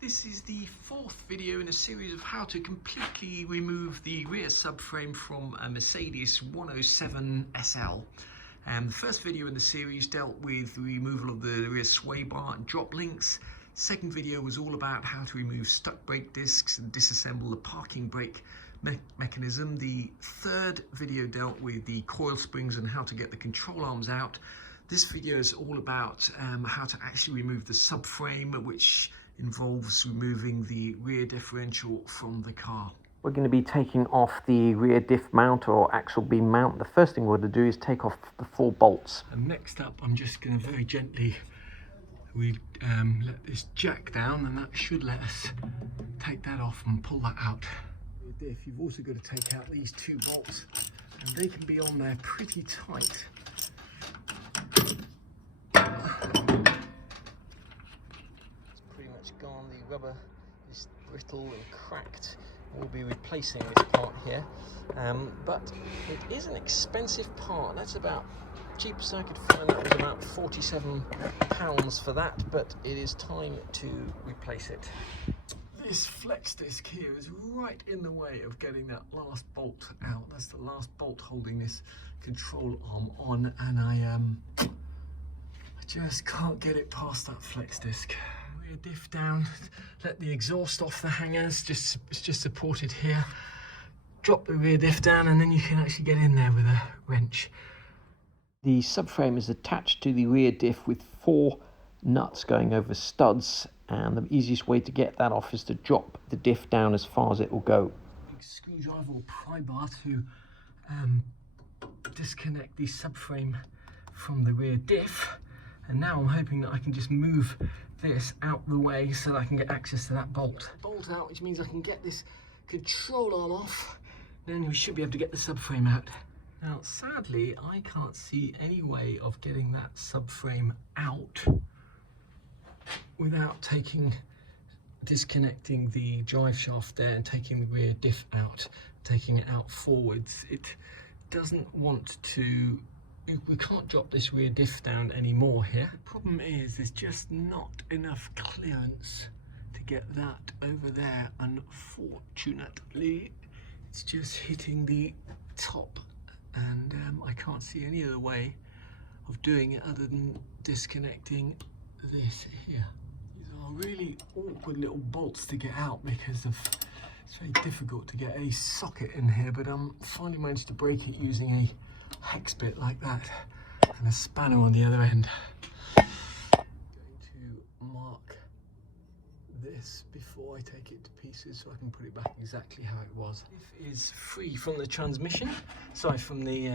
This is the fourth video in a series of how to completely remove the rear subframe from a Mercedes 107 SL. The first video in the series dealt with the removal of the rear sway bar and drop links. Second video was all about how to remove stuck brake discs and disassemble the parking brake mechanism. The third video dealt with the coil springs and how to get the control arms out. This video is all about how to actually remove the subframe, which involves removing the rear differential from the car. We're going to be taking off the rear diff mount or axle beam mount. The first thing we're going to do is take off the 4 bolts. And next up, I'm just going to very gently let this jack down, and that should let us take that off and pull that out. Diff, you've also got to take out these 2 bolts, and they can be on there pretty tight. Gone, the rubber is brittle and cracked. We'll be replacing this part here, but it is an expensive part. That's about, cheapest I could find, that was about £47 for that, but it is time to replace it. This flex disc here is right in the way of getting that last bolt out. That's the last bolt holding this control arm on, and I just can't get it past that flex disc. Rear diff down, let the exhaust off the hangers, it's just supported here. Drop the rear diff down, and then you can actually get in there with a wrench. The subframe is attached to the rear diff with 4 nuts going over studs, and the easiest way to get that off is to drop the diff down as far as it will go. Big screwdriver or pry bar to disconnect the subframe from the rear diff. And now I'm hoping that I can just move this out the way so that I can get access to that bolt. Bolt out, which means I can get this control arm off, then we should be able to get the subframe out. Now, sadly, I can't see any way of getting that subframe out without disconnecting the drive shaft there and taking the rear diff out, taking it out forwards. It doesn't want to. We can't drop this rear diff down anymore here. The problem is there's just not enough clearance to get that over there. Unfortunately, it's just hitting the top, and I can't see any other way of doing it other than disconnecting this here. These are really awkward little bolts to get out because it's very difficult to get a socket in here, but I'm finally managed to break it using a hex bit like that and a spanner on the other end. I'm going to mark this before I take it to pieces so I can put it back exactly how it was. It is free from the transmission, from the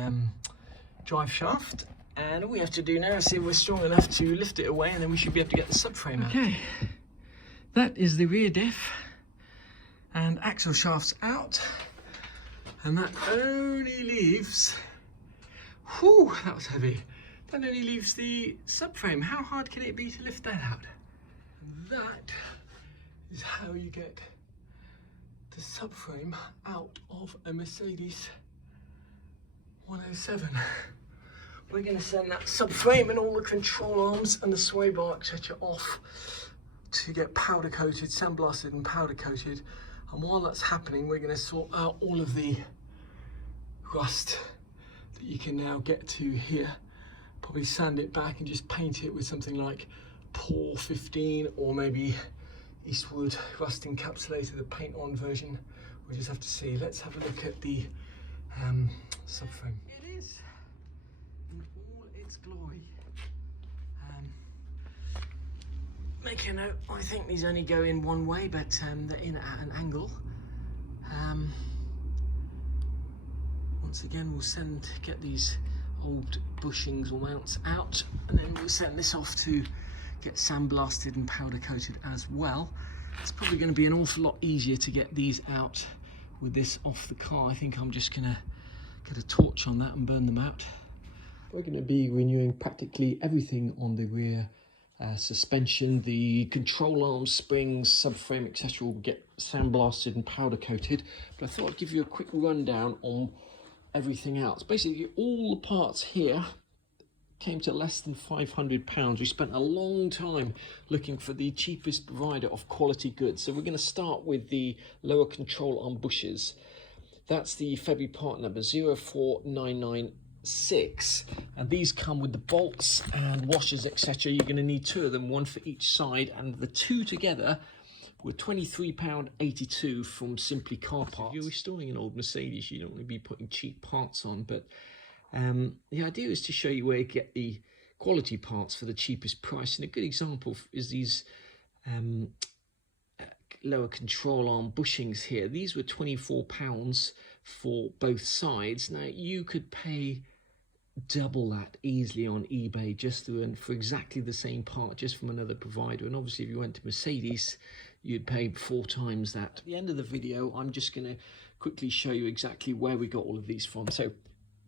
drive shaft, and all we have to do now is see if we're strong enough to lift it away, and then we should be able to get the subframe out. Okay, that is the rear diff and axle shafts out, and that only leaves, whew, that was heavy. That only leaves the subframe. How hard can it be to lift that out? And that is how you get the subframe out of a Mercedes 107. We're going to send that subframe and all the control arms and the sway bar, etc. off to get powder coated, sandblasted and powder coated. And while that's happening, we're going to sort out all of the rust that you can now get to here. Probably sand it back and just paint it with something like POR 15 or maybe Eastwood rust encapsulator, the paint on version. We'll just have to see. Let's have a look at the subframe. It is in all its glory. Make a note, I think these only go in one way, but they're in at an angle. Once again, we'll get these old bushings or mounts out, and then we'll send this off to get sandblasted and powder coated as well. It's probably going to be an awful lot easier to get these out with this off the car. I think I'm just going to get a torch on that and burn them out. We're going to be renewing practically everything on the rear suspension. The control arms, springs, subframe, etc. will get sandblasted and powder coated, but I thought I'd give you a quick rundown on everything else. Basically, all the parts here came to less than £500. We spent a long time looking for the cheapest provider of quality goods. So we're going to start with the lower control arm bushes. That's the February part number 04996, and these come with the bolts and washers, etc. You're going to need two of them, one for each side, and the two together were £23.82 from Simply Car Parts. If you're restoring an old Mercedes, you don't want to be putting cheap parts on, but the idea is to show you where you get the quality parts for the cheapest price. And a good example is these lower control arm bushings here. These were £24 for both sides. Now you could pay double that easily on eBay just for exactly the same part, just from another provider. And obviously if you went to Mercedes, you'd pay 4 times that. At the end of the video, I'm just going to quickly show you exactly where we got all of these from. So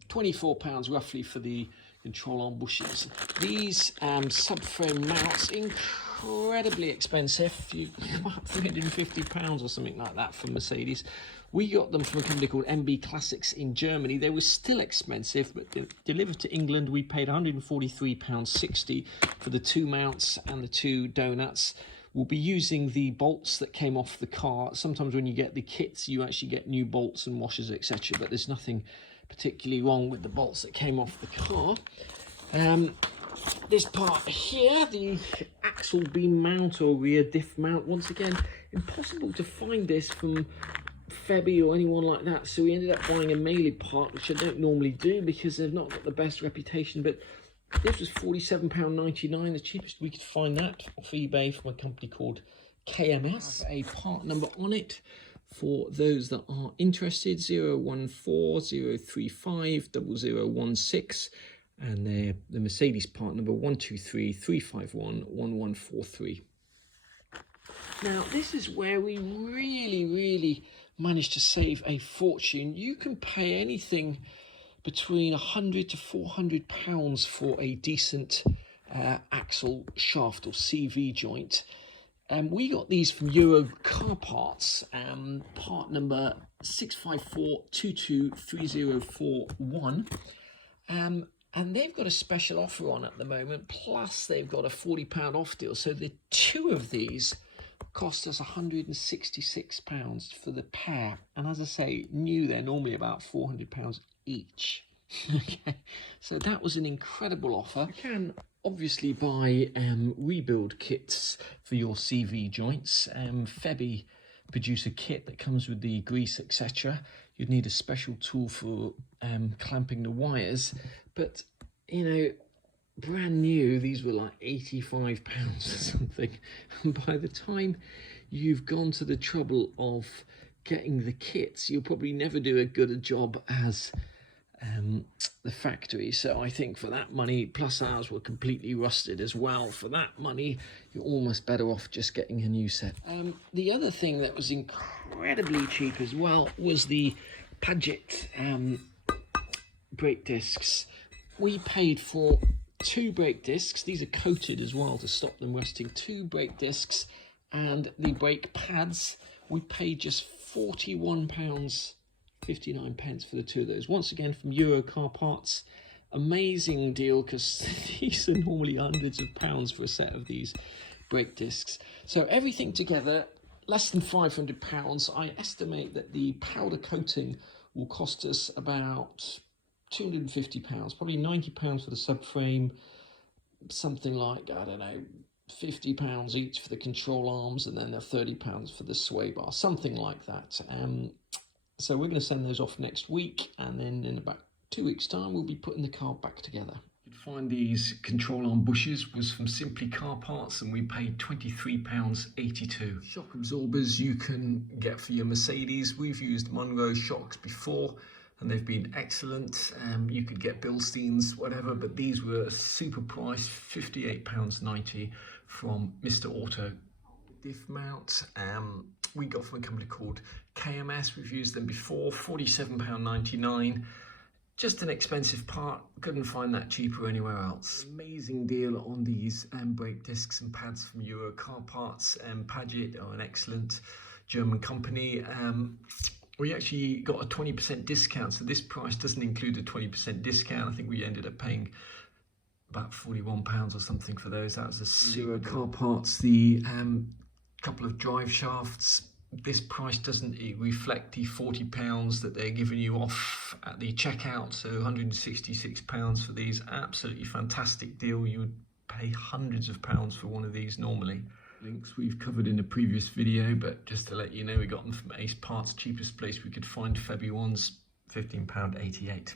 £24 roughly for the control arm bushings. These subframe mounts, incredibly expensive. You about £350 or something like that from Mercedes. We got them from a company called MB Classics in Germany. They were still expensive, but delivered to England, we paid £143.60 for the 2 mounts and the 2 donuts. We'll be using the bolts that came off the car. Sometimes when you get the kits, you actually get new bolts and washers, etc. But there's nothing particularly wrong with the bolts that came off the car. This part here, the axle beam mount or rear diff mount, once again, impossible to find this from Febby or anyone like that, so we ended up buying a Melee part, which I don't normally do because they've not got the best reputation. But this was £47.99, the cheapest we could find that off eBay from a company called KMS. A part number on it for those that are interested: 014035 0016, and they're the Mercedes part number 1233511143. Now this is where we really managed to save a fortune. You can pay anything between £100 to £400 for a decent axle shaft or CV joint. We got these from Euro Car Parts, part number 654223041, and they've got a special offer on at the moment, plus they've got a £40 off deal. So the 2 of these cost us £166 for the pair, and as I say, new, they're normally about £400 each. Okay, so that was an incredible offer. You can obviously buy rebuild kits for your CV joints. Febby produce a kit that comes with the grease, etc. You'd need a special tool for clamping the wires, but you know, brand new, these were like £85 or something, and by the time you've gone to the trouble of getting the kits, you'll probably never do as good a job as the factory. So I think for that money, plus ours were completely rusted as well, for that money you're almost better off just getting a new set. The other thing that was incredibly cheap as well was the Paget brake discs. We paid for 2 brake discs. These are coated as well to stop them rusting. 2 brake discs and the brake pads. We paid just £41.59 for the 2 of those. Once again from Euro Car Parts. Amazing deal, because these are normally hundreds of pounds for a set of these brake discs. So everything together, less than £500. I estimate that the powder coating will cost us about £250, probably £90 for the subframe, something like, I don't know, £50 each for the control arms, and then they're £30 for the sway bar, something like that. So we're going to send those off next week, and then in about 2 weeks' time we'll be putting the car back together. You'd find these control arm bushes was from Simply Car Parts, and we paid £23.82. Shock absorbers you can get for your Mercedes. We've used Monroe shocks before, and they've been excellent. You could get Bilsteins, whatever, but these were a super price, £58.90 from Mr. Auto. Diff mount, we got from a company called KMS. We've used them before, £47.99. Just an expensive part, couldn't find that cheaper anywhere else. Amazing deal on these brake discs and pads from Euro Car Parts. Paget are an excellent German company. We actually got a 20% discount, so this price doesn't include a 20% discount. I think we ended up paying about £41 or something for those. That was a super car parts. The couple of drive shafts. This price doesn't reflect the £40 that they're giving you off at the checkout, so £166 for these. Absolutely fantastic deal. You would pay hundreds of pounds for one of these normally. Links we've covered in a previous video, but just to let you know, we got them from Ace Parts. Cheapest place we could find February ones, £15.88.